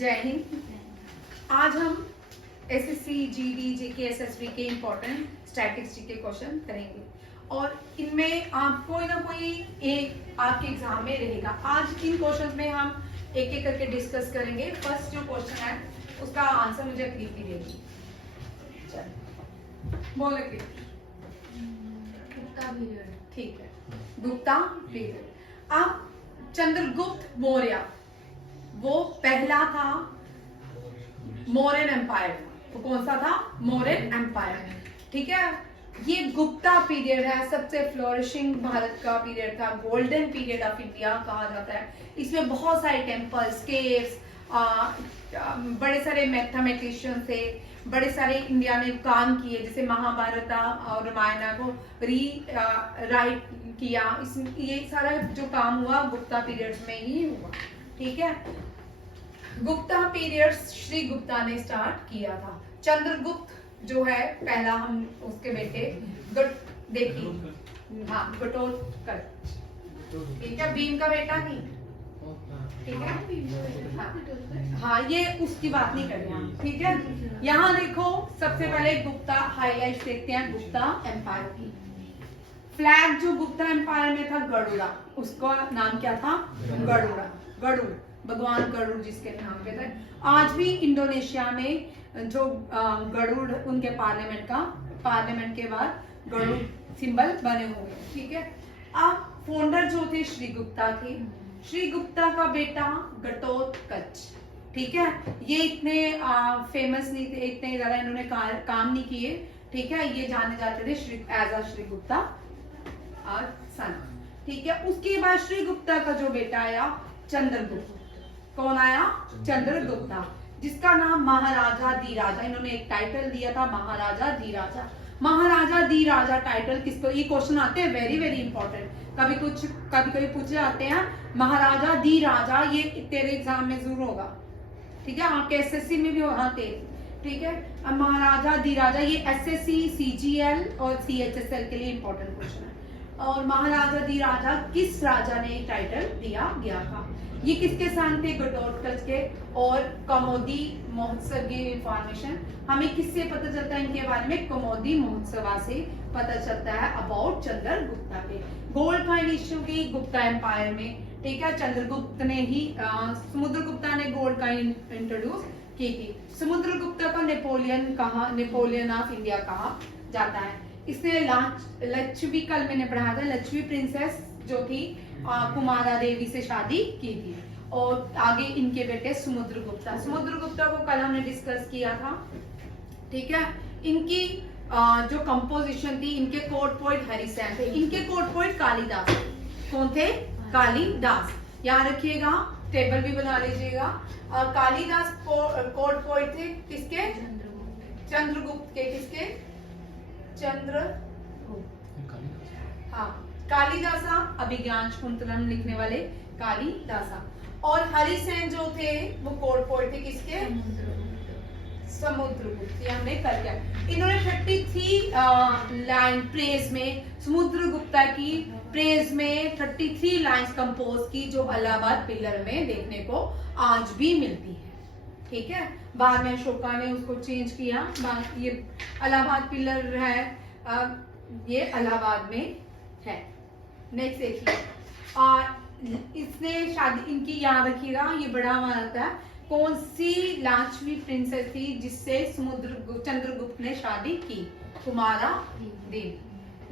जय हिंद। आज हम एसएससी, जीडी, जीके, एसएसबी के इम्पोर्टेंट स्टैटिस्टिक्स के क्वेश्चन करेंगे और इनमें आप कोई ना कोई एक आपके एग्जाम में रहेगा। आज इन क्वेश्चंस में हम एक एक करके डिस्कस करेंगे। फर्स्ट जो क्वेश्चन है उसका आंसर मुझे प्रीति देगी। बोले गुप्ता पीरियड। ठीक है, गुप्ता पीरियड। अब चंद्रगुप्त मौर्य वो पहला था मौर्यन एम्पायर। तो कौन सा था? मौर्यन एम्पायर। ठीक है, ये गुप्ता पीरियड है, सबसे फ्लोरिशिंग भारत का पीरियड था, गोल्डन पीरियड ऑफ इंडिया कहा जाता है। इसमें बहुत सारे टेम्पल्स, केव्स, बड़े सारे मैथमेटिशियन थे, बड़े सारे इंडिया ने काम किए, जैसे महाभारत और रामायण को राइट किया। ये सारा जो काम हुआ गुप्ता पीरियड्स में ही हुआ। ठीक है, गुप्ता पीरियड श्री गुप्ता ने स्टार्ट किया था। चंद्रगुप्त जो है पहला, हम उसके बेटे देखिए, हाँ घटोत्कच। ठीक है, भीम का बेटा नहीं। ठीक है, हाँ ये उसकी बात नहीं कर रहे हम। ठीक है, यहाँ देखो सबसे पहले गुप्ता हाईलाइट देखते हैं गुप्ता एम्पायर की। फ्लैग जो गुप्ता एम्पायर में था गरुड़ा, उसका नाम क्या था? गरुड़ा। गरुड़, भगवान गरुड़ जिसके नाम पे थे। आज भी इंडोनेशिया में जो गरुड़, उनके पार्लियामेंट के बाद गरुड़ सिंबल बने हुए हैं। ठीक है, अब फाउंडर जो थे श्री गुप्ता थे। श्री गुप्ता का बेटा घटोत्कच। ठीक है, ये इतने फेमस नहीं थे, इतने ज्यादा इन्होंने काम नहीं किए। ठीक है, ये जाने जाते थे श्री गुप्ता और सन। ठीक है, उसके बाद श्री गुप्ता का जो बेटा आया चंद्रगुप्त। कौन आया? चंद्रगुप्ता, जिसका नाम महाराजा धीराजा, इन्होंने एक टाइटल दिया था महाराजा धीराजा। महाराजा धीराजा टाइटल किसको? ये क्वेश्चन आते हैं, वेरी वेरी इंपॉर्टेंट। कभी पूछे जाते हैं महाराजा धीराजा, ये तेरे एग्जाम में जरूर होगा। ठीक है, आपके एसएससी में भी आते। ठीक है, अब महाराजा धीराजा ये एसएससी, सीजीएल और सीएचएसएल के लिए इंपॉर्टेंट क्वेश्चन है। और महाराजा धीराजा किस राजा ने टाइटल दिया गया था? ये किसके सन थे? घटोत्कच के। और कौमुदी महोत्सव की इंफॉर्मेशन हमें किससे पता चलता है इनके बारे में? कौमुदी महोत्सव से पता चलता है अबाउट चंद्रगुप्ता के। गोल्ड कॉइन इश्यू की गुप्ता एम्पायर में। ठीक है, चंद्रगुप्त ने ही समुद्रगुप्ता ने गोल्ड कॉइन इंट्रोड्यूस की थी। समुद्रगुप्ता को नेपोलियन ऑफ इंडिया कहा जाता है। इसने लक्ष्मी, कल मैंने पढ़ा था, लक्ष्मी प्रिंसेस जो थी कुमारा देवी से शादी की थी। और आगे इनके बेटे समुद्रगुप्ता को कल हमने डिस्कस किया था। ठीक है, इनकी जो कंपोजिशन थी, इनके कोर्ट पोइट हरिसेन थे, इनके कोर्ट पोइट कालिदास। कौन थे? कालिदास। याद रखिएगा, टेबल भी बना लीजिएगा। कालिदास कोर्ट पोइट थे किसके? चंद्रगुप्त के। किसके? चंद्रगुप्त। हाँ, कालिदासा अभिज्ञान शाकुंतलम लिखने वाले कालिदासा। और हरिसेन जो थे वो कोर्ट पोइट थे किसके? समुद्रगुप्त। ये हमने कर लिया। इन्होंने 33 लाइन प्रेज में, समुद्रगुप्ता की प्रेज में 33 लाइंस कंपोज की, जो इलाहाबाद पिलर में देखने को आज भी मिलती है। ठीक है, बाद में अशोका ने उसको चेंज किया। ये इलाहाबाद पिलर है, ये इलाहाबाद में है। नेक्स्ट देखिए, और इसने शादी, इनकी याद रखिएगा, ये बड़ा हमारा था। कौन सी लाजमी प्रिंसेस थी जिससे चंद्रगुप्त ने शादी की? कुमारा देवी।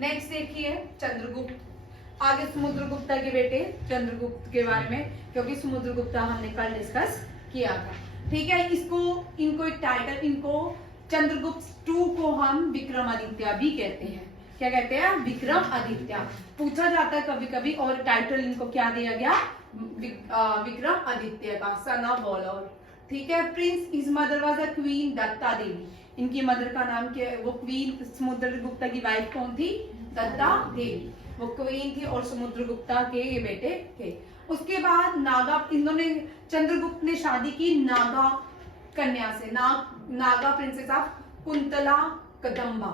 नेक्स्ट देखिए चंद्रगुप्त। आगे समुद्रगुप्ता के बेटे चंद्रगुप्त के बारे में, क्योंकि समुद्रगुप्ता हमने कल डिस्कस किया था। ठीक है, इनको एक टाइटल, इनको चंद्रगुप्त 2 को हम विक्रमादित्य भी कहते हैं। क्या कहते हैं? विक्रमादित्य। पूछा जाता है कभी कभी, और टाइटल इनको क्या दिया गया? विक्रमादित्य का, सन ऑफ वॉलर। ठीक है, prince is mother was a queen Datta Devi. इनकी मदर का नाम क्या? वो क्वीन, समुद्रगुप्ता की वाइफ कौन थी? दत्ता देवी, वो क्वीन थी और समुद्रगुप्ता के ये बेटे थे। उसके बाद इन्होंने चंद्रगुप्त ने शादी की नागा कन्या से, नागा प्रिंसेस ऑफ कुंतला कदम्बा,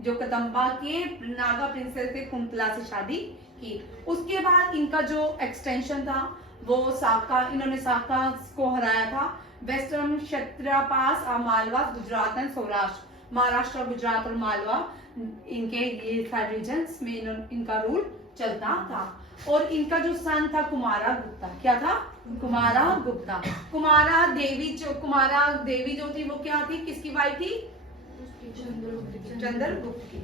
जो कदम्बा के नागा प्रिंसेस थे, कुंतला से शादी की। उसके बाद इनका जो एक्सटेंशन था वो साका, इन्होंने साका को हराया था वेस्टर्न क्षत्रपास मालवा गुजरात एंड सौराष्ट्र, महाराष्ट्र गुजरात और मालवा इनके ये सारे रीजन्स में इनका रूल चलता था। और इनका जो सन था कुमारा गुप्ता, क्या था? कुमारा गुप्ता। कुमारा देवी जो थी वो क्या थी, किसकी वाइफ थी? चंद्रगुप्त की।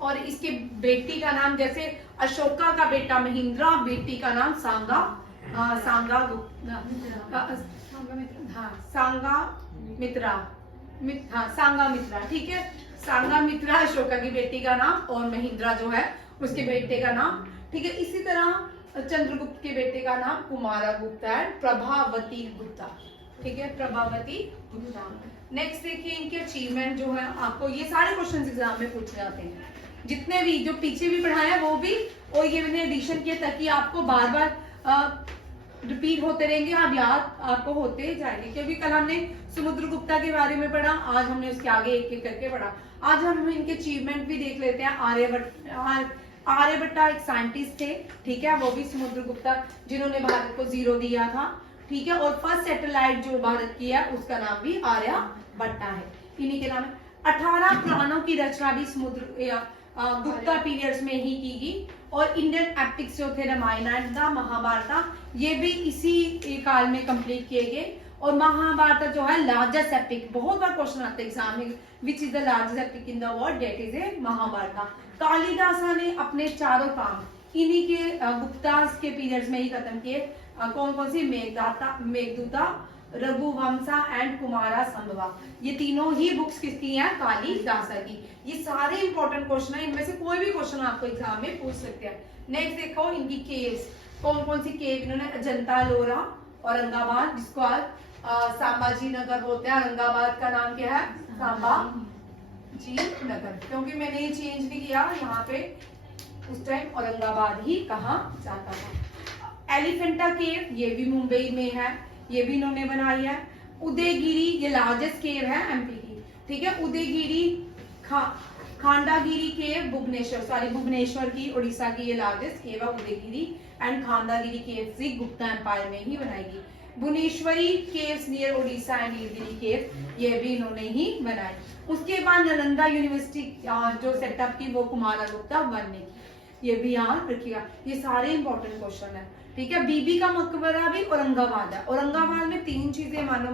और इसके बेटी का नाम, जैसे अशोका का बेटा महेंद्र, बेटी का नाम सांगा मित्रा, ठीक है। सांगा मित्रा अशोका की बेटी का नाम, और महेंद्र जो है उसके बेटे का नाम, ठीक है। इसी तरह चंद्रगुप्त के बेटे का नाम कुमारा गुप्ता है, प्रभावती गुप्ता, ठीक है, प्रभावती गुप्ता। नेक्स्ट देखिए इनके अचीवमेंट जो है, आपको ये सारे क्वेश्चन एग्जाम में पूछे जाते हैं, जितने भी जो पीछे भी पढ़ाया वो भी, और ये मैंने एडिशन किया ताकि आपको बार बार रिपीट होते रहेंगे, आप याद आपको होते जाएंगे। क्योंकि कल हमने समुद्रगुप्ता के बारे में पढ़ा, आज हमने उसके आगे एक एक करके पढ़ा। आज हम इनके अचीवमेंट भी देख लेते हैं। आर्यभट्टा एक साइंटिस्ट थे, ठीक है, वो भी समुद्रगुप्ता जिन्होंने भारत को 0 दिया था, ठीक है। और फर्स्ट सैटेलाइट जो भारत की है उसका नाम भी आर्यभट्टा है, इन्हीं के नाम। 18 पुराणों की रचना भी गुप्ता पीरियड्स में ही की गई। और इंडियन एपिक्स जो थे, रामायण एंड महाभारत, ये भी इसी काल में कंप्लीट किए गए। और महाभारत जो है लार्जेस्ट एपिक, बहुत बार क्वेश्चन आते हैं एग्जाम में, which is the largest epic in the world, that is a Mahabharata. Kalidasa ने अपने चारों काम इन्हीं के गुप्तास के पीरियड्स में ही खत्म किए। कौन कौन सी? मेघदूता, रघुवंशा एंड कुमारा संभवा, ये तीनों ही बुक्स किसकी हैं? कालिदासा की। ये सारे इंपॉर्टेंट क्वेश्चन है, इनमें से कोई भी क्वेश्चन आपको एग्जाम में पूछ सकते हैं। नेक्स्ट देखो इनकी केव्स, कौन कौन सी केव इन्होंने? अजंता, एलोरा, औरंगाबाद, जिसको आज सांबाजी नगर बोलते हैं। औरंगाबाद का नाम क्या है? सांबाजी नगर, क्योंकि मैंने ये चेंज नहीं किया, यहाँ पे उस टाइम औरंगाबाद ही कहा जाता था। एलिफेंटा केव, ये भी मुंबई में है, ये भी इन्होंने बनाई है। उदयगिरी, ये लार्जेस्ट केव है एमपी की, ठीक है। उदयगिरी, खांडागिरी केव भुवनेश्वर की, उड़ीसा की ये लार्जेस्ट केव है उदयगिरी। एंड खांडागिरी केव भी गुप्ता एम्पायर में ही बनाई। Bhuvaneshwari caves near Orissa and Nilgiri cave, ये भी इन्होंने ही बनाई। उसके बाद नालंदा यूनिवर्सिटी जो सेटअप की वो कुमारा गुप्ता वन ने की, ये भी यहाँ रखिएगा। ये सारे इंपॉर्टेंट क्वेश्चन है, ठीक है। बीबी का मकबरा भी औरंगाबाद है। औरंगाबाद में 3 चीजें मानो,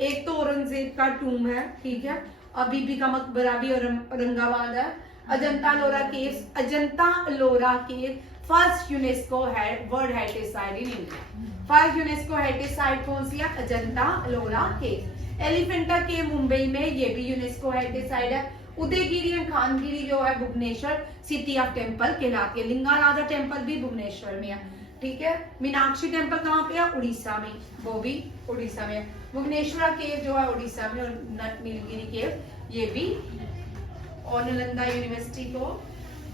एक तो औरंगजेब का टूम है, ठीक है, और बीबी का मकबरा भी औरंगाबाद है। Ajanta Ellora caves, Ajanta Ellora cave first UNESCO world heritage site in India. First UNESCO heritage site कौन सी है? अजंता लोरा केव। एलिफेंटा केव मुंबई में, ये भी यूनेस्को हेरिटेज साइट है। उदयगिरी एंड खानगिरी जो है भुवनेश्वर सिटी ऑफ टेम्पल कहलाती है। लिंगाराजा टेम्पल भी भुवनेश्वर में है, ठीक है। मीनाक्षी टेम्पल कहाँ पे है? उड़ीसा में, वो भी उड़ीसा में है। भुवनेश्वर केव जो है उड़ीसा में, और नीलगिरी केव ये भी। और नालंदा यूनिवर्सिटी को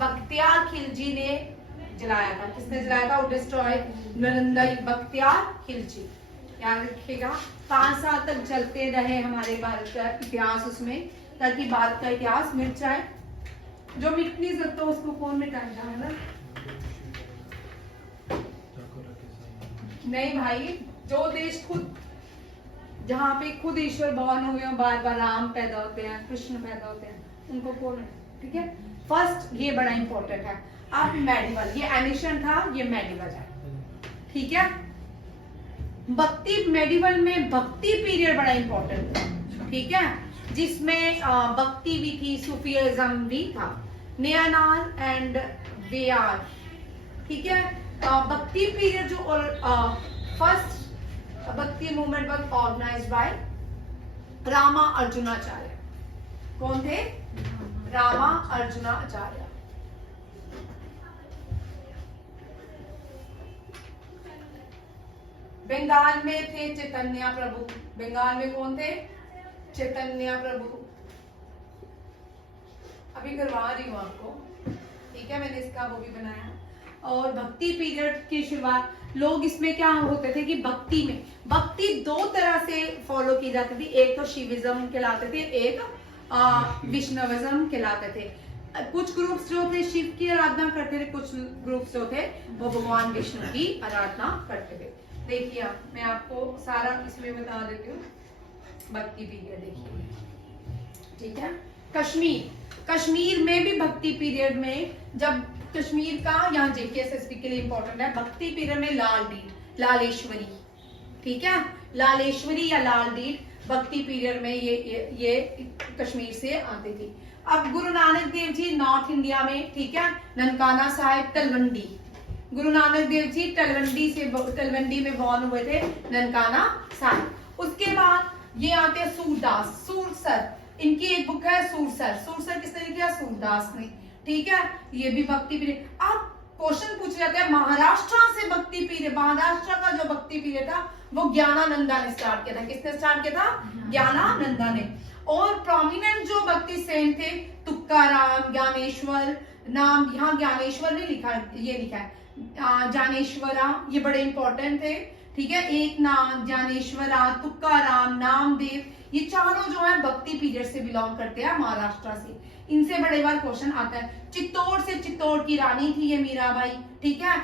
बख्तियार खिलजी ने जलाया था। किसने जलाया था? डिस्ट्रॉय नालंदा, बख्तियार खिलजी, याद रखिएगा। 5 साल तक चलते रहे हमारे भारत का इतिहास उसमें, ताकि भारत का इतिहास मिट जाए। जो मिटनी जरूरत हो उसको कौन मिटाएगा, है ना? नहीं भाई, जो देश खुद, जहाँ पे खुद ईश्वर भगवान हो गए, बार बार राम पैदा होते हैं, कृष्ण पैदा होते हैं, उनको कौन है? ठीक है, फर्स्ट ये बड़ा इंपॉर्टेंट है। अब मेडिवल, ये एनिशन था, ये मेडिवल है, ठीक है। भक्ति, मेडिवल में भक्ति पीरियड बड़ा इंपॉर्टेंट था, ठीक है, जिसमें भक्ति भी थी, सूफिज्म भी था। नयानार एंड वेयार, ठीक है। भक्ति पीरियड जो first bhakti movement was organized by Rama Arjunacharya. कौन थे? रामा अर्जुनाचार्य। बंगाल में थे चैतन्य प्रभु। बंगाल में कौन थे? चैतन्य प्रभु। अभी करवा रही हूँ आपको, ठीक है, मैंने इसका वो भी बनाया। और भक्ति पीरियड की शुरुआत, लोग इसमें क्या होते थे कि भक्ति में, भक्ति 2 तरह से फॉलो की जाती थी। एक तो शिविज्म कहलाते थे, एक विष्णुविज्म कहलाते थे। कुछ ग्रुप्स जो थे शिव की आराधना करते थे, कुछ ग्रुप्स जो थे वो भगवान विष्णु की आराधना करते थे। देखिए मैं आपको सारा इसमें बता देती हूँ। भक्ति पीरियड देखिए, ठीक है। कश्मीर में भी भक्ति पीरियड में, जब कश्मीर का यहाँ जेकेएसएसबी के लिए इंपॉर्टेंट है, भक्ति पीरियड में लाल डीड, लालेश्वरी, ठीक है, लालेश्वरी या लाल डीड भक्ति पीरियड में ये कश्मीर से आती थी। अब गुरु नानक देव जी नॉर्थ इंडिया में, ठीक है, ननकाना साहिब, तलवंडी, गुरु नानक देव जी तलवंडी में बॉर्न हुए थे, ननकाना साहिब। उसके बाद ये आते हैं सूरदास, सूरसर, इनकी एक बुक है सूरसर, सूरसर किसने लिखा? सूरदास ने, ठीक है। ये भी भक्ति पीरियड। अब क्वेश्चन पूछ जाता है महाराष्ट्र से भक्ति पीरियड, महाराष्ट्र का जो भक्ति पीरियड था वो ज्ञानानंदा ने स्टार्ट किया था। किसने स्टार्ट किया था? ज्ञानानंदा ने। और प्रोमिनेंट जो भक्ति सेंट थे, तुकाराम, ज्ञानेश्वर, नाम यहाँ ज्ञानेश्वर ने लिखा है, ये लिखा है ज्ञानेश्वरा, ये बड़े इंपॉर्टेंट थे, ठीक है। एक नाम, ज्ञानेश्वरा, तुकाराम, नामदेव, ये चारों जो है भक्ति पीरियड से बिलोंग करते हैं, महाराष्ट्र से। इनसे बड़े बार क्वेश्चन आता है। चित्तौड़ से, चित्तौड़ की रानी थी ये मीराबाई, ठीक है,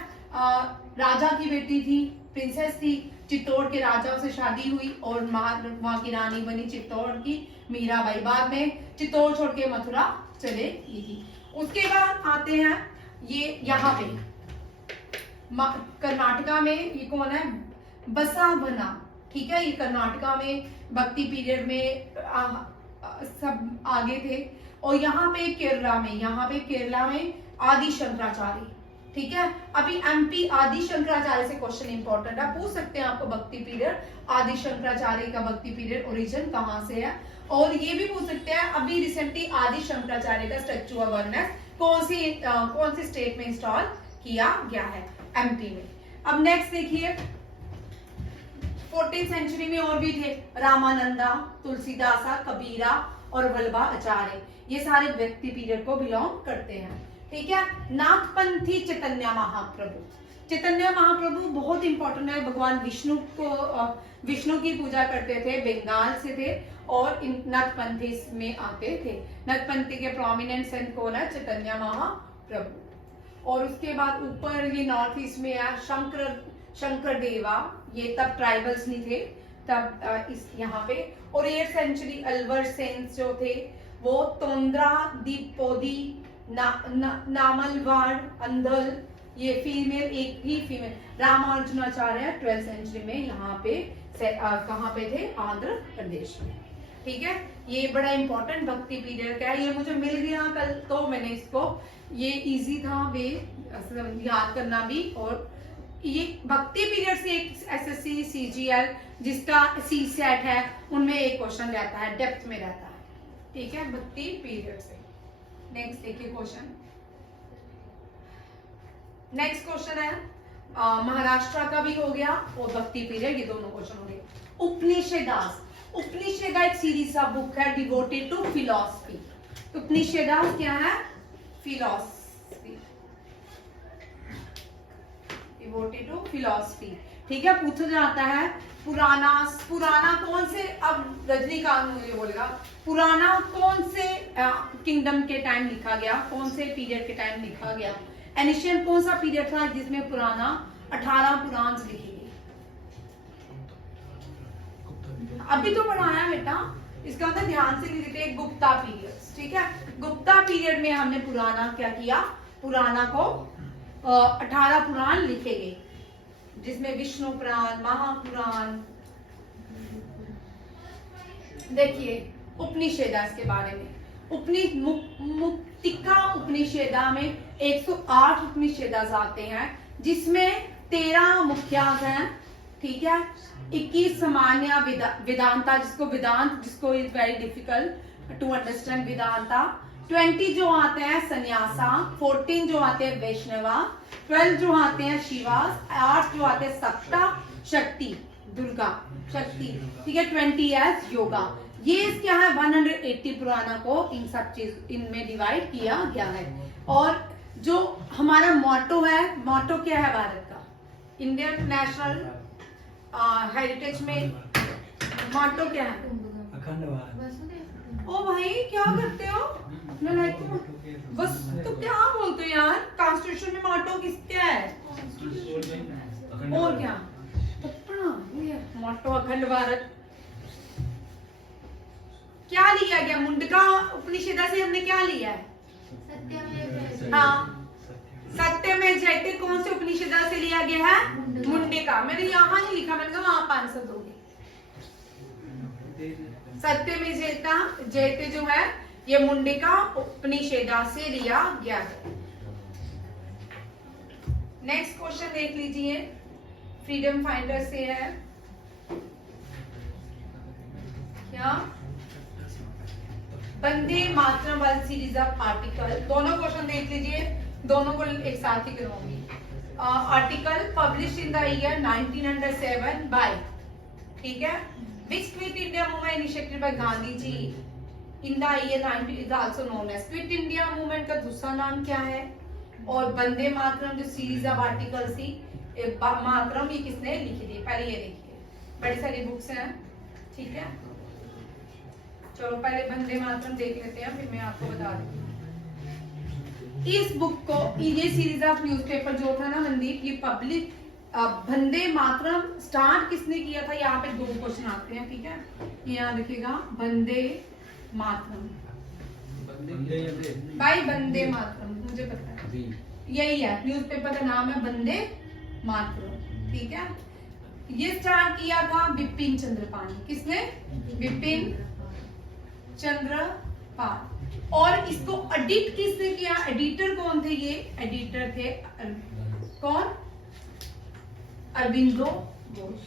राजा की बेटी थी, प्रिंसेस थी, चित्तौड़ के राजा से शादी हुई और वहां की रानी बनी चित्तौड़ की मीराबाई। बाद में चित्तौड़ छोड़ के मथुरा चले गई। उसके बाद आते हैं ये यहाँ पे कर्नाटका में, ये कौन है? बसावना, ठीक है, ये कर्नाटका में भक्ति पीरियड में सब आगे थे। और यहाँ पे केरला में आदि शंकराचार्य, ठीक है। अभी एमपी आदि शंकराचार्य से क्वेश्चन इंपॉर्टेंट है, पूछ सकते हैं आपको भक्ति पीरियड, आदि शंकराचार्य का भक्ति पीरियड ओरिजिन कहाँ से है। और ये भी पूछ सकते हैं अभी रिसेंटली आदि शंकराचार्य का स्टैच्यू ऑफ अवेयरनेस कौन सी स्टेट में इंस्टॉल किया गया है? एमपी में। अब नेक्स्ट देखिए, 14th सेंचुरी में और भी थे, रामानंदा, तुलसीदासा, कबीरा और वल्लभाचार्य, ये सारे व्यक्ति पीरियड को बिलोंग करते हैं, ठीक है। नागपंथी चैतन्य महाप्रभु बहुत इंपॉर्टेंट है, भगवान विष्णु की पूजा करते थे, बंगाल से थे और नागपंथी में आते थे। नागपंथी के प्रोमिनेंट सेंट कौन है? चैतन्य महाप्रभु। और उसके बाद ऊपर ये नॉर्थ ईस्ट में है शंकर देवा, ये तब ट्राइबल्स नहीं थे तब इस यहाँ पे। और 8th सेंचुरी अलवर सेंस जो थे वो तोंद्रा, दीपोदी, नामलवाड़, अंधल, ये फीमेल, एक ही फीमेल। रामानुजाचार्य 12th सेंचुरी में यहाँ पे कहाँ पे थे? आंध्र प्रदेश में, ठीक है। ये बड़ा इंपॉर्टेंट भक्ति पीरियड का है, ये मुझे मिल गया कल तो मैंने इसको, ये इजी था वे याद करना भी। और ये भक्ति पीरियड से एक एसएससी सीजीएल जिसका सी सेट है उनमें एक क्वेश्चन रहता है, डेप्थ में रहता है, ठीक है, भक्ति पीरियड से। नेक्स्ट देखिए क्वेश्चन, नेक्स्ट क्वेश्चन है महाराष्ट्र का भी हो गया और भक्ति पीरियड, ये दोनों क्वेश्चन हो गए। उपनिषद एक सीरीज ऑफ बुक है डिवोटेड टू फिलॉसफी। उपनिषद क्या है? फिलॉसफी, डिवोटेड टू फिलॉसफी, ठीक है। पूछा जाता है पुराना कौन से, अब रजनीकांत मुझे बोलेगा, पुराना कौन से किंगडम के टाइम लिखा गया, कौन से पीरियड के टाइम लिखा गया? एनिशियंट कौन सा पीरियड था जिसमें पुराना 18 पुराण लिखी गई? अभी तो पढ़ाया बेटा, इसका मतलब ध्यान से लिखते हैं, गुप्ता पीरियड, ठीक है। गुप्ता पीरियड में हमने पुराना क्या किया? पुराना को 18 पुराण लिखे गए जिसमें विष्णु पुराण, महापुराण। देखिए उपनिषद के बारे में, मुक्तिका उपनिषदा में 108 उपनिषद आते हैं जिसमें 13 मुख्यार्थ हैं, ठीक है। 21 सामान्य वेदांता, जिसको is very difficult to understand Vedanta. 20 जो आते हैं सन्यासा, 14 जो आते हैं वैष्णवा, 12 जो आते हैं शिवा, 8 जो आते हैं सप्ता शक्ति, दुर्गा शक्ति, ठीक है। 20 एज योगा। ये क्या है? 180 पुराना को इन सब चीज इनमें डिवाइड किया गया है। और जो हमारा मोटो है, मोटो क्या है भारत का? इंडियन नेशनल हेरिटेज में मोटो क्या है? ओ भाई क्या करते हो? बस तो क्या बोलते हो यार, कॉन्स्टिट्यूशन में मोटो किसका है? और क्या? तो है, मोटो अखंड भारत। क्या लिया गया मुंडका उपनिषद से, हमने क्या लिया है? हाँ, सत्यमेव जयते कौन से उपनिषद से लिया गया है? मुंडका। मैंने यहाँ नहीं लिखा, मैंने कहा वहां 500 दोगे। सत्यमेव जयते जो है ये मुंडका उपनिषद से लिया गया है। नेक्स्ट क्वेश्चन देख लीजिए, फ्रीडम फाइंडर से है क्या? वंदे मातरम वाली सीरीज ऑफ आर्टिकल, दोनों क्वेश्चन देख लीजिए, दोनों को एक साथ ही करूंगी। Article publish in the year 1907 by, ठीक है, which quit India movement initiated by Gandhi ji in the year 90 is also known as. Quit India movement का दूसरा नाम क्या है? और वंदे मातरम जो सीरीज ऑफ आर्टिकल थी, मातरम ये किसने लिखी थी? पहले ये देखिए, बड़ी सारी बुक्स हैं, ठीक है। चलो पहले वंदे मातरम देख लेते हैं, फिर मैं आपको बता दूंगी। इस बुक को, ये सीरीज ऑफ न्यूज़पेपर जो था ना मनदीप, ये पब्लिक वंदे मातरम स्टार्ट किसने किया था? यहाँ पे 2 क्वेश्चन आते हैं, ठीक है। यहाँ देखिएगा वंदे मातरम, भाई वंदे मातरम मुझे पता है, यही है न्यूज़पेपर का नाम है वंदे मातरम, ठीक है। ये स्टार्ट किया था बिपिन चंद्र पाल। किसने? बिपिन चंद्र पाल। और इसको एडिट किसने किया? एडिटर कौन थे? ये एडिटर थे कौन? अरबिंदो घोष।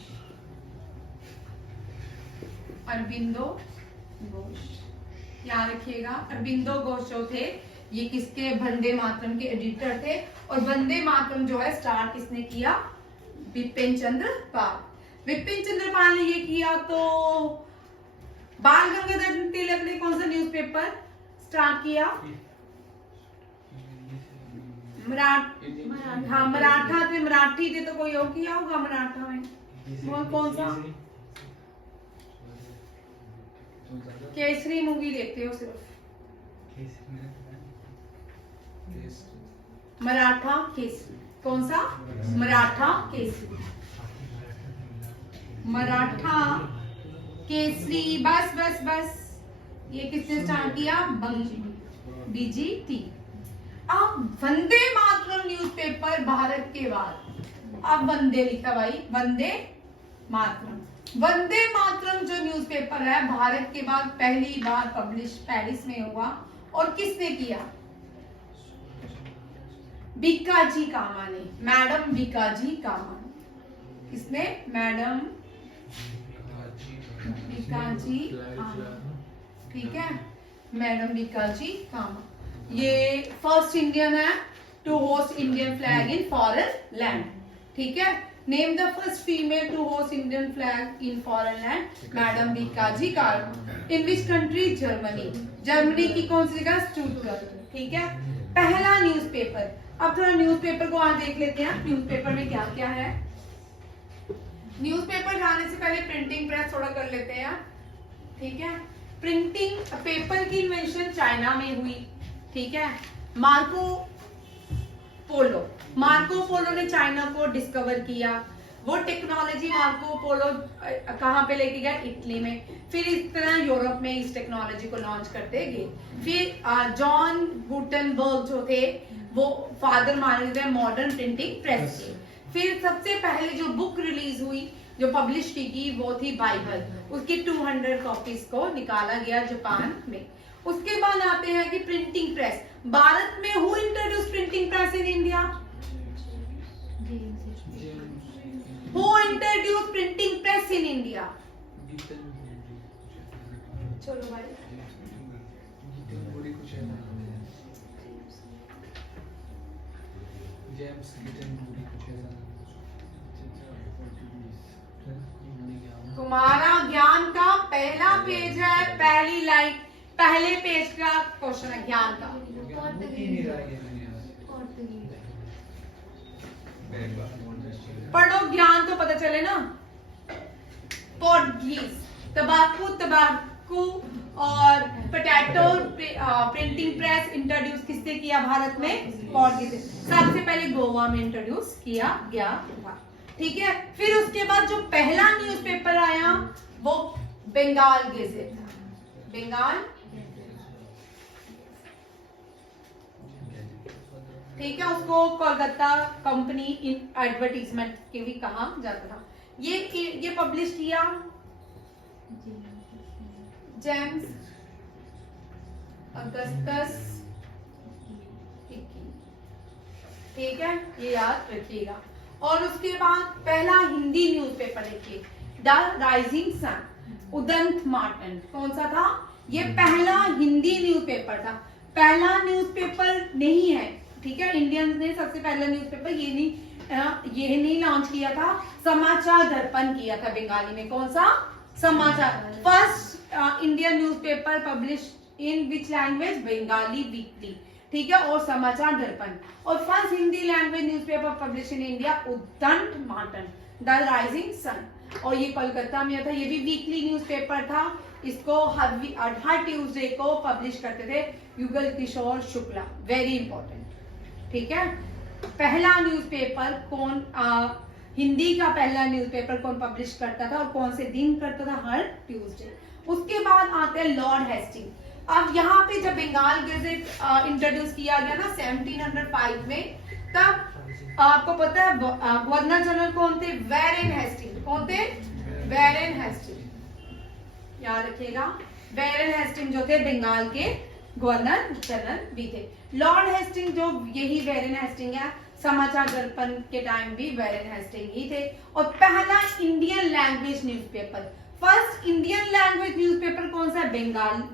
अरबिंदो घोष, याद रखिएगा, अरबिंदो घोष जो थे ये किसके? वंदे मातरम के एडिटर थे। और वंदे मातरम जो है स्टार्ट किसने किया? बिपिन चंद्र पाल। बिपिन चंद्र पाल ने ये किया। तो बाल गंगाधर तिलक ने कौन सा न्यूज़पेपर स्टार्ट किया? हाँ, मराठा थे, मराठी थे, तो कोई और किया होगा मराठा में। कौन सा? केसरी मूवी देखते हो सिर्फ? मराठा केसरी। कौन सा? मराठा केसरी। मराठा केसरी, बस बस बस। ये किसने स्टार्ट किया? बीजीटी। अब वंदे मातरम न्यूज़पेपर भारत के बाद, अब वंदे लिखा भाई, वंदे मातरम। वंदे मातरम जो न्यूज़पेपर है भारत के बाद पहली बार पब्लिश पेरिस में हुआ। और किसने किया? बीकाजी कामा ने, मैडम बीकाजी कामा। किसने? मैडम बीकाजी कामा, ठीक है, मैडम बीकाजी कामा। ये फर्स्ट इंडियन है to host Indian flag in foreign land, ठीक है। Name the first female to host Indian flag in foreign land, madam Bhikaji Cama. In which country? Germany. Germany की कौन सी जगह? स्टुटगर्ट, ठीक है। पहला न्यूज़पेपर। अब थोड़ा न्यूज़पेपर को आज देख लेते हैं, न्यूज़पेपर में क्या क्या है। न्यूज़पेपर जाने से पहले प्रिंटिंग प्रेस थोड़ा कर लेते हैं, ठीक है। प्रिंटिंग पेपर की इन्वेंशन चाइना में हुई, ठीक है। मार्को पोलो ने चाइना को डिस्कवर किया। वो टेक्नोलॉजी मार्को पोलो कहाँ पे लेके गया? इटली में। फिर इस तरह यूरोप में इस टेक्नोलॉजी को लॉन्च करते गए। फिर जॉन गुटेनबर्ग जो थे वो फादर माने गए मॉडर्न प्रिंटिंग प्रेस के। फिर सबसे पहले जो बुक रिलीज हुई, जो पब्लिश की गई, वो थी बाइबल। उसकी 200 कॉपीज को निकाला गया जापान में। उसके बाद आते हैं कि प्रिंटिंग प्रेस। भारत में who introduce printing press in India? Who introduce printing press in India? चलो भाई, तुम्हारा ज्ञान का पहला पेज है, पहली लाइन, पहले पेज का क्वेश्चन है ज्ञान का। पढ़ो, ज्ञान तो पता चले ना। पोर्टुगीज, तंबाकू और पोटैटो प्रिंटिंग प्रेस इंट्रोड्यूस किसने किया भारत में? पोर्टुगीज। सबसे पहले गोवा में इंट्रोड्यूस किया गया था। ठीक है। फिर उसके बाद जो पहला न्यूज़पेपर आया वो बंगाल गेजेट था, बंगाल, ठीक है। उसको कोलकाता कंपनी इन एडवर्टीजमेंट के भी कहा जाता था। ये पब्लिश किया जेम्स अगस्टस, ठीक है, ये याद रखिएगा। और उसके बाद पहला हिंदी न्यूज़पेपर देखिए, the rising sun, Udant Martand, कौन सा था? ये पहला हिंदी न्यूज़पेपर था, पहला न्यूज़पेपर नहीं है, ठीक है। इंडियंस ने सबसे पहला न्यूज़पेपर ये नहीं लॉन्च किया था, समाचार दर्पण किया था बंगाली में। कौन सा? Samachar. First Indian newspaper publish in which language? Bengali weekly, ठीक है, और समाचार दर्पण। और first Hindi language newspaper publish in India, Udant Martand, the rising sun, और ये कोलकाता में था। ये भी वीकली न्यूज़पेपर था, इसको हर ट्यूसडे को पब्लिश करते थे युगल किशोर शुक्ला, वेरी इंपॉर्टेंट, ठीक है। पहला न्यूज़पेपर कौन, हिंदी का पहला न्यूज़पेपर कौन पब्लिश करता था और कौन से दिन करता था? हर ट्यूसडे। उसके बाद आते हैं लॉर्ड हेस्टिंग। अब यहाँ पे जब बंगाल गेजेट इंट्रोड्यूस किया गया ना 1705 में, तब आपको पता है गवर्नर जनरल कौन थे? वैरेन हेस्टिंग। कौन थे? वैरेन हेस्टिंग, याद रखिएगा। वैरेन हेस्टिंग जो थे बंगाल के गवर्नर जनरल भी थे। लॉर्ड हेस्टिंग जो यही वैरेन हेस्टिंग है, समाचार दर्पण के टाइम भी वैरेन हेस्टिंग ही थे। और पहला Indian language newspaper, first Indian language newspaper कौन सा है?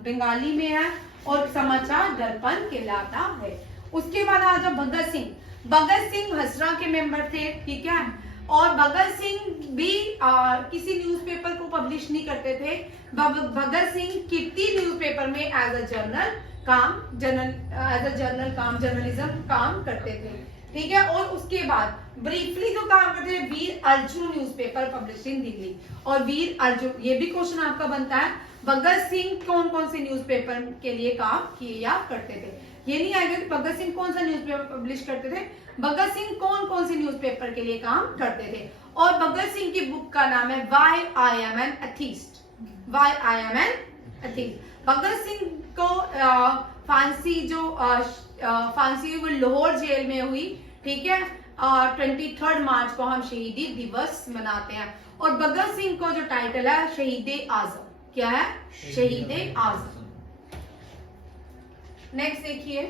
बंगाली में है और समाचार दर्पण कहलाता है। उसके बाद आ जाओ भगत सिंह। भगत सिंह हसरा के मेंबर थे, ठीक है। और भगत सिंह भी किसी न्यूज़पेपर को पब्लिश नहीं करते थे। भगत सिंह कीर्ति न्यूज़पेपर में एज अ जर्नलिज्म काम करते थे, ठीक है। और उसके बाद ब्रीफली जो काम करते थे Veer Arjun newspaper publish in Delhi. और वीर अर्जुन, ये भी क्वेश्चन आपका बनता है, भगत सिंह कौन कौन से न्यूज़पेपर के लिए काम किया करते थे? ये नहीं आएगा कि भगत सिंह कौन सा न्यूज़पेपर पब्लिश करते थे, भगत सिंह कौन कौन से न्यूज़पेपर के लिए काम करते थे। और भगत सिंह की बुक का नाम है why I am an atheist, why I am an atheist. Bhagat Singh को फांसी वो लाहौर जेल में हुई, ठीक है। 23 मार्च को हम शहीदी दिवस मनाते हैं। और भगत सिंह को जो टाइटल है शहीद आजम, क्या है? शहीद आजम। नेक्स्ट देखिए,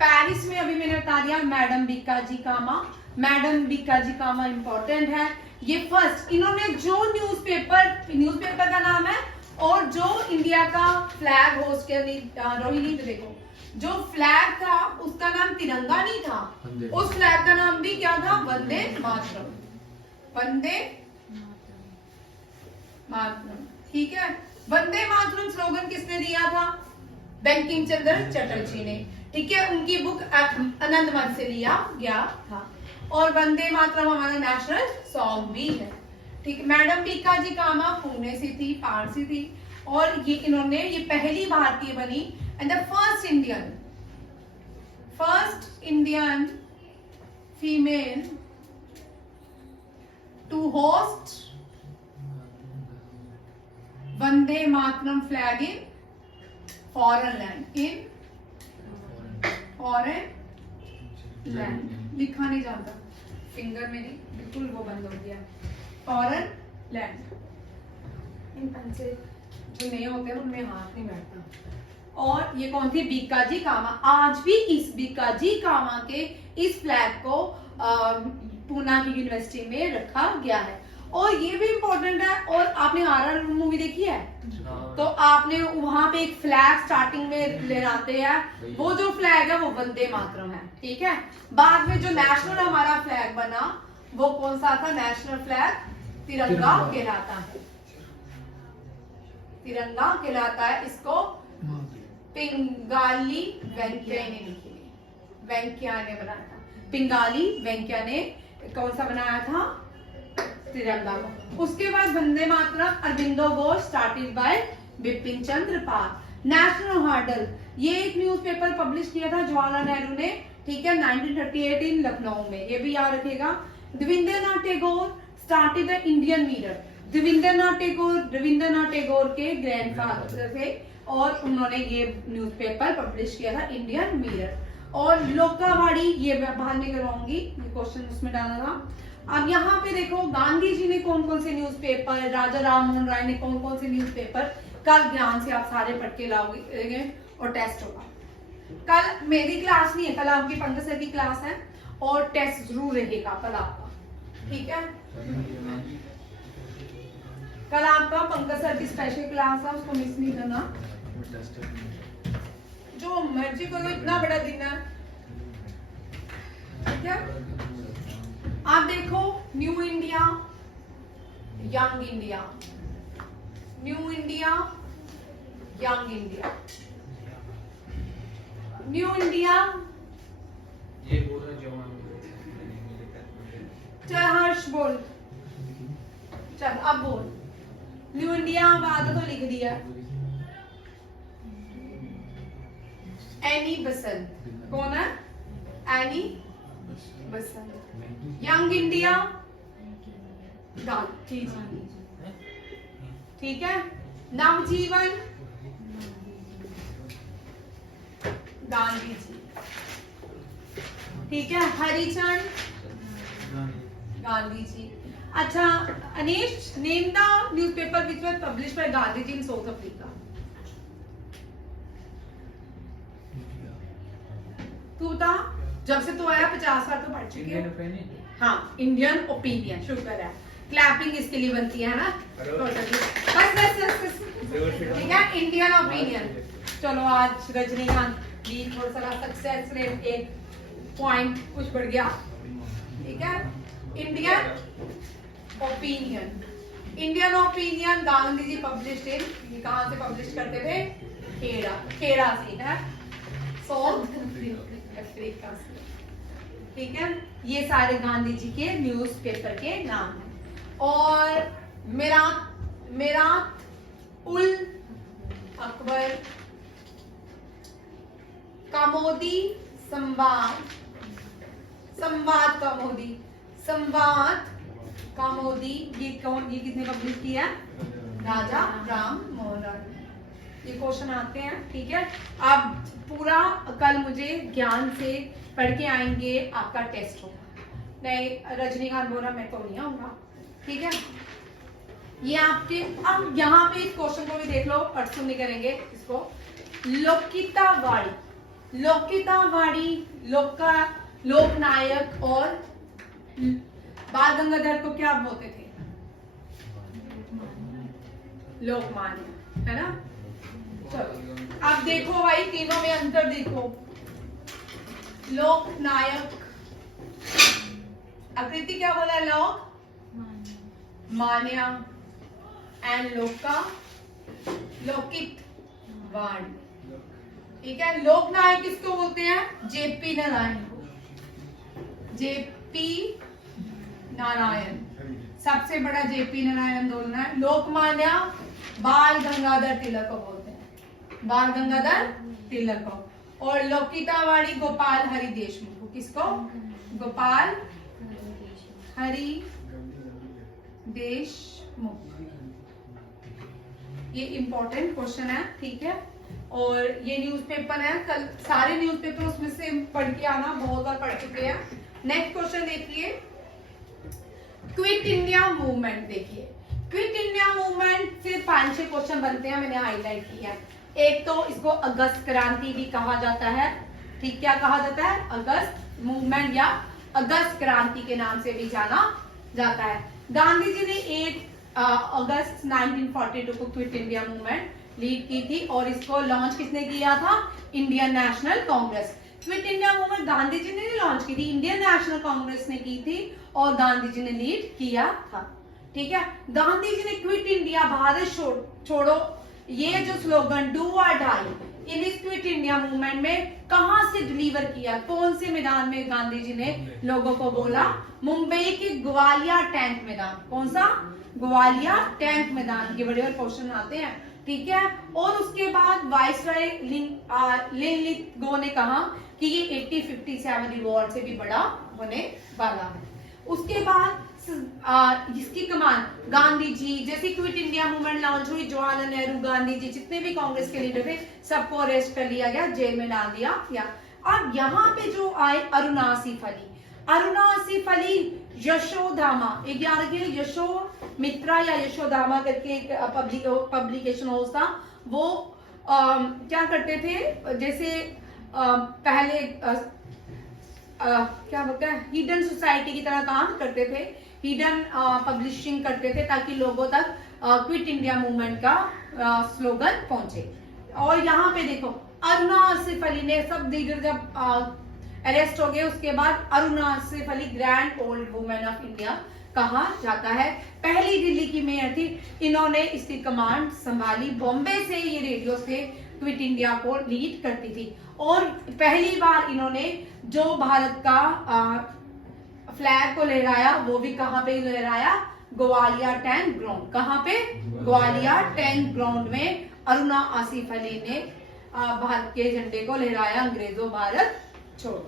पेरिस में अभी मैंने बता दिया मैडम बीकाजी कामा। मैडम बीकाजी कामा इंपॉर्टेंट है। ये फर्स्ट इन्होंने जो न्यूज़पेपर का नाम है और जो इंडिया का फ्लैग होस्ट किया, रोहिणी देखो, जो फ्लैग था उसका नाम तिरंगा नहीं था, उस फ्लैग का नाम भी क्या था? वंदे मातरम, वंदे मातरम, ठीक है। वंदे मातरम स्लोगन किसने दिया था? बंकिम चंद्र चटर्जी ने, ठीक है। उनकी बुक आनंद वन से लिया गया था। और वंदे मातरम हमारा नेशनल सॉन्ग भी है, ठीक। मैडम बीकाजी कामा पुणे से थी, पारसी थी। और ये पहली भारतीय बनी and the first Indian female to host Vande Mataram flag in foreign land, लिखा नहीं जाता, फिंगर मेरी बिल्कुल वो बंद हो गया। फॉरेन लैंड, इन पेन से जो नहीं होते हैं उनमें हाथ नहीं बैठता। और ये कौन थी? बीकाजी कामा। आज भी इस बीकाजी कामा के इस फ्लैग को पूना की यूनिवर्सिटी में रखा गया है। और ये भी इंपॉर्टेंट है। और आपने आरआर मूवी देखी है? तो आपने वहां पे एक फ्लैग स्टार्टिंग में ले आते हैं, वो जो फ्लैग है वो वंदे मातरम है, ठीक है। बाद में जो नेशनल हमारा फ्लैग बना वो कौन सा था? नेशनल फ्लैग तिरंगा कहलाता है, तिरंगा कहलाता है। इसको पिंगाली वेंकैया ने लिखी, वेंकैया ने बनाया था, पिंगाली वेंकैया ने कौन सा बनाया था? तिरंगा को। उसके बाद Vande Mataram Aurobindo Ghosh started by Bipin Chandra Pal. National herald, ये एक न्यूज़पेपर पब्लिश किया था जवाहरलाल नेहरू ने, ठीक है, 1938 इन लखनऊ में, ये भी याद रखिएगा। Debendranath Tagore started the Indian Mirror. Rabindranath Tagore के ग्रैंडफादर थे और उन्होंने ये न्यूज़पेपर पब्लिश किया था, इंडियन मिरर। और लोकावाड़ी, ये मैं बाद में करवाऊंगी, ये क्वेश्चन उसमें डालना था। अब यहाँ पे देखो गांधी जी ने कौन कौन से न्यूज़पेपर, राजा राम मोहन राय ने कौन कौन से न्यूज़पेपर, कल ध्यान से आप सारे पढ़ के लाओगे और टेस्ट होगा। कल मेरी क्लास नहीं है, कल आपकी पंकज सर की क्लास है और टेस्ट जरूर रहेगा कल आपका, ठीक है। कल आपका पंकज सर की स्पेशल क्लास है, उसको मिस नहीं करना। जो मर्जी करो, इतना बड़ा दिन है, ठीक है। आप देखो new India, young India, new India, young India, new India, ये बोल रहा जवान। चल हर्ष बोल, चल अब बोल। न्यू इंडिया आधा तो लिख दिया। एनी बसंत, कौन है? एनी बसंत। यंग इंडिया, गांधी जी, ठीक है। नवजीवन, गांधी जी, ठीक है। हरिचंद, गांधी जी। अच्छा Anish, name the newspaper which was published by Gandhi ji in South Africa. तू बता, जब से तू आया 50 बार तो पढ़ चुके हैं। हाँ, इंडियन ओपिनियन, शुक्र है। क्लैपिंग इसके लिए बनती है ना, बस बस बस, ठीक है। Indian opinion. चलो आज रजनीकांत जी थोड़ा सा सक्सेस रेट 1 पॉइंट कुछ बढ़ गया, ठीक है। Indian opinion, Indian opinion Gandhi ji published in, ये कहां से पब्लिश करते थे? खेड़ा, खेड़ा से है, साउथ अफ्रीका से, ठीक है। ये सारे गांधी जी के न्यूज़पेपर के नाम हैं। और मिरात उल अकबर, कामोदी, संवाद, संवाद कामोदी, संवाद कामोदी, ये कौन, ये किसने पब्लिश किया? राजा राम मोहन राय। ये क्वेश्चन आते हैं, ठीक है। अब पूरा कल मुझे ज्ञान से पढ़ के आएंगे, आपका टेस्ट होगा। नहीं रजनीकांत बोला मैं तो नहीं आऊंगा, ठीक है। ये आपके, अब यहाँ पे इस क्वेश्चन को भी देख लो, परसों नहीं करेंगे इसको। लोकितावाड़ी, लोकितावाड़ी लोकनायक और बाल गंगाधर को क्या बोलते थे? लोकमान्य, है ना। चलो अब देखो भाई, तीनों में अंतर देखो। लोकनायक, आकृति क्या बोला? लोक मान्य एंड लोका लोकित वाणी, ठीक है। लोकनायक किसको बोलते हैं? जेपी नारायण को, जेपी नारायण, सबसे बड़ा जेपी नारायण आंदोलन है। लोकमान्य बाल गंगाधर तिलक को बोलते हैं, बाल गंगाधर तिलक को। और लोकितावाड़ी गोपाल हरि देशमुख को, किसको? गोपाल हरि देशमुख। ये इंपॉर्टेंट क्वेश्चन है, ठीक है। और ये न्यूज़पेपर है, कल सारे न्यूज़पेपर उसमें से पढ़ के आना, बहुत बार पढ़ चुके हैं। नेक्स्ट क्वेश्चन देखिए, क्विट इंडिया मूवमेंट। देखिए क्विट इंडिया मूवमेंट से 5-6 क्वेश्चन बनते हैं, मैंने हाईलाइट किया। एक तो इसको अगस्त क्रांति भी कहा जाता है, ठीक, क्या कहा जाता है? अगस्त मूवमेंट या अगस्त क्रांति के नाम से भी जाना जाता है। गांधी जी ने 1 अगस्त 1942 को क्विट इंडिया मूवमेंट लीड की थी और इसको लॉन्च किसने किया था? Indian National Congress. Quit India movement Gandhi ji ने लॉन्च की थी, इंडियन नेशनल कांग्रेस ने की थी और गांधी जी ने लीड किया था, ठीक है। गांधी जी ने क्विट इंडिया, भारत छोड़ो, ये जो स्लोगन डू और डाई, इन इस क्विट इंडिया मूवमेंट में कहां से डिलीवर किया? कौन से मैदान में गांधी जी ने लोगों को बोला? मुंबई के ग्वालियर टैंक मैदान। कौन सा? ग्वालियर टैंक मैदान। के बड़े बड़े क्वेश्चन आते हैं, ठीक है। और उसके बाद वाइसरॉय लिनलिथगो ने कहा कि ये 1857 रिवॉल्ट से भी बड़ा होने वाला है। उसके बाद इसकी कमान गांधी जी, जैसे क्विट इंडिया मूवमेंट लॉन्च हुई, जवाहरलाल नेहरू, गांधी जी, जितने भी कांग्रेस के लीडर थे सबको अरेस्ट कर लिया गया, जेल में डाल दिया गया। अब यहाँ पे जो आए अरुणा आसिफ अली, अरुणा आसिफ अली यशोधामा, एक याद रखिए यशो मित्रा या यशोधामा करके एक पब्लिकेशन हाउस था, वो क्या करते थे, जैसे पहले क्या बोलते हैं हिडन सोसाइटी की तरह काम करते थे, हिडन पब्लिशिंग करते थे ताकि लोगों तक क्विट इंडिया मूवमेंट का स्लोगन पहुंचे। और यहाँ पे देखो अरुणा आसिफ अली ने, सब लीडर जब अरेस्ट हो गए उसके बाद Aruna Asif Ali grand old women of India कहा जाता है। पहली दिल्ली की मेयर थी, इन्होंने इसकी कमांड संभाली, बॉम्बे से ये रेडियो से क्विट इंडिया को लीड करती थी। और पहली बार इन्होंने जो भारत का फ्लैग को लहराया वो भी कहाँ पे लहराया, ग्वालियर टैंक ग्राउंड। कहाँ पे, ग्वालियर टैंक ग्राउंड में अरुणा आसिफ अली ने भारत के झंडे को लहराया, अंग्रेजों भारत छोड़ो।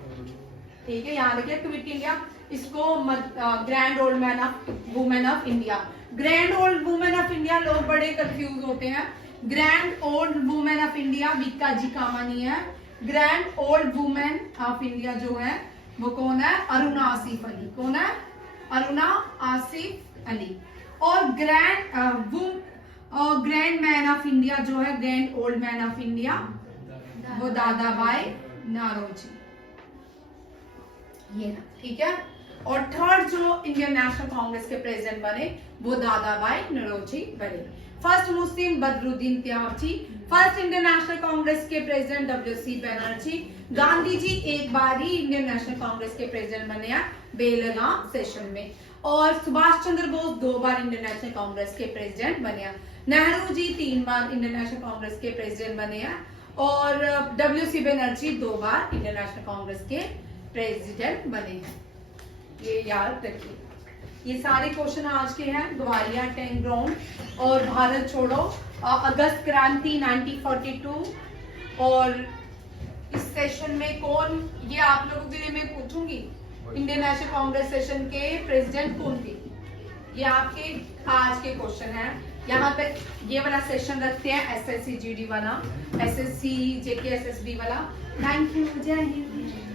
ठीक है, यहाँ रखिए क्विट इंडिया, इसको grand old man of women of India. Grand old women of India, लोग बड़े कंफ्यूज होते हैं। Grand old women of India Bhikaji Cama नहीं है, grand old women of India जो है वो कौन है, अरुणा आसिफ अली। कौन है, अरुणा आसिफ अली। और ग्रैंड मैन ऑफ इंडिया जो है, grand old man of India, वो दादा भाई नौरोजी, ये ना, ठीक है। और थर्ड जो इंडियन नेशनल कांग्रेस के प्रेसिडेंट बने वो दादा भाई नौरोजी बने। First Muslim Badruddin Tyabji, first Indian National Congress के प्रेसिडेंट WC बनर्जी। गांधी जी एक बार ही इंडियन नेशनल कांग्रेस के प्रेसिडेंट बने हैं बेलगाम सेशन में। और सुभाष चंद्र बोस 2 बार इंडियन नेशनल कांग्रेस के प्रेसिडेंट बने हैं। नेहरू जी 3 बार इंडियन नेशनल कांग्रेस के प्रेसिडेंट बने हैं। और WC बनर्जी 2 बार इंडियन नेशनल कांग्रेस के प्रेसिडेंट बने हैं। ये याद रखिए, ये सारे क्वेश्चन आज के हैं। ग्वालियर टैंक ग्राउंड और भारत छोड़ो, अगस्त क्रांति 1942। और इस सेशन में कौन, ये आप लोगों के लिए मैं पूछूंगी, इंडियन नेशनल कांग्रेस सेशन के प्रेसिडेंट कौन थे, ये आपके आज के क्वेश्चन हैं। यहाँ तक ये वाला सेशन रखते हैं, SSC GD वाला, SSC JK SSB वाला। थैंक यू, जय हिंद।